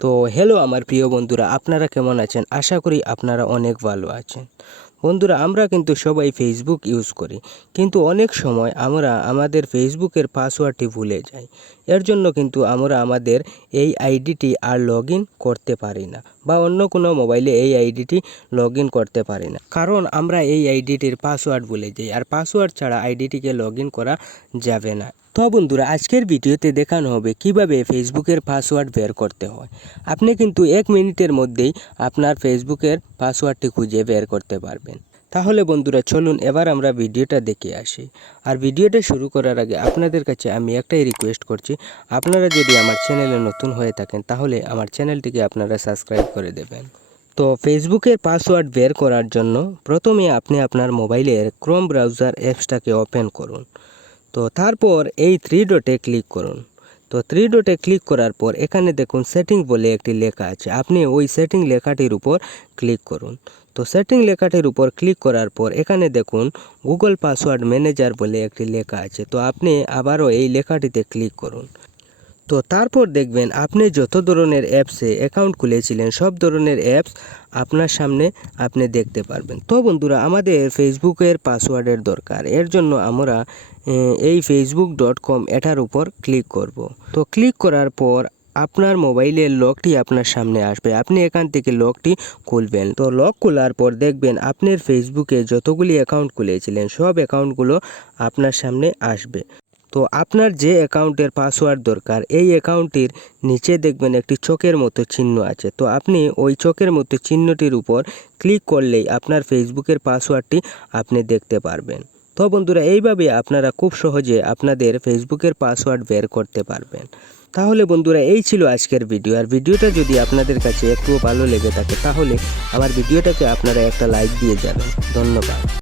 তো হ্যালো আমার প্রিয় বন্ধুরা, আপনারা কেমন আছেন? আশা করি আপনারা অনেক ভালো আছেন। বন্ধুরা, আমরা কিন্তু সবাই ফেসবুক ইউজ করি, কিন্তু অনেক সময় আমরা আমাদের ফেসবুকের পাসওয়ার্ডটি ভুলে যাই। এর জন্য কিন্তু আমরা আমাদের এই আইডিটি আর লগ ইন করতে পারি না, বা অন্য কোনো মোবাইলে এই আইডিটি লগ ইন করতে পারি না, কারণ আমরা এই আইডিটির পাসওয়ার্ড ভুলে যাই, আর পাসওয়ার্ড ছাড়া আইডিটিকে লগ ইন করা যাবে না। তো বন্ধুরা, আজকের ভিডিওতে দেখানো হবে কিভাবে ফেসবুকের পাসওয়ার্ড বের করতে হয়। আপনি কিন্তু 1 মিনিটের মধ্যেই আপনার ফেসবুকের পাসওয়ার্ডটি খুঁজে বের করতে পারবেন। তাহলে বন্ধুরা, চলুন এবার আমরা ভিডিওটা দেখে আসি। আর ভিডিওটা শুরু করার আগে আপনাদের কাছে আমি একটাই রিকোয়েস্ট করছি, আপনারা যদি আমার চ্যানেলে নতুন হয়ে থাকেন তাহলে আমার চ্যানেলটিকে আপনারা সাবস্ক্রাইব করে দেবেন। তো ফেসবুকের পাসওয়ার্ড বের করার জন্য প্রথমে আপনি আপনার মোবাইলের ক্রোম ব্রাউজার অ্যাপসটাকে ওপেন করুন। তো তারপর এই 3 ডটে ক্লিক করুন। তো 3 ডটে ক্লিক করার পর এখানে দেখুন সেটিং বলে একটি লেখা আছে, আপনি ওই সেটিং লেখাটির উপর ক্লিক করুন। তো সেটিং লেখাটির উপর ক্লিক করার পর এখানে দেখুন গুগল পাসওয়ার্ড ম্যানেজার বলে একটি লেখা আছে, তো আপনি আবারও এই লেখাটিতে ক্লিক করুন। তো তারপর দেখবেন আপনি যত ধরনের অ্যাপসে অ্যাকাউন্ট খুলেছিলেন সব ধরনের অ্যাপস আপনার সামনে আপনি দেখতে পারবেন। তো বন্ধুরা, আমাদের ফেসবুকের পাসওয়ার্ডের দরকার, এর জন্য আমরা এই facebook.com এটার উপর ক্লিক করব। তো ক্লিক করার পর আপনার মোবাইলের লকটি আপনার সামনে আসবে, আপনি এখান থেকে লকটি খুলবেন। তো লক খোলার পর দেখবেন আপনার ফেসবুকে যতগুলি অ্যাকাউন্ট খুলেছিলেন সব অ্যাকাউন্টগুলো আপনার সামনে আসবে। তো আপনার যে অ্যাকাউন্টের পাসওয়ার্ড দরকার এই অ্যাকাউন্টটির নিচে দেখবেন একটি চোখের মতো চিহ্ন আছে, তো আপনি ওই চোখের মতো চিহ্নটির উপর ক্লিক করলেই আপনার ফেসবুকের পাসওয়ার্ডটি আপনি দেখতে পারবেন। তো বন্ধুরা, এইভাবে আপনারা খুব সহজে আপনাদের ফেসবুকের পাসওয়ার্ড বের করতে পারবেন। তাহলে বন্ধুরা, এই ছিল আজকের ভিডিও। আর ভিডিওটা যদি আপনাদের কাছে একটু ভালো লেগে থাকে তাহলে আমার ভিডিওটাকে আপনারা একটা লাইক দিয়ে যাবেন। ধন্যবাদ।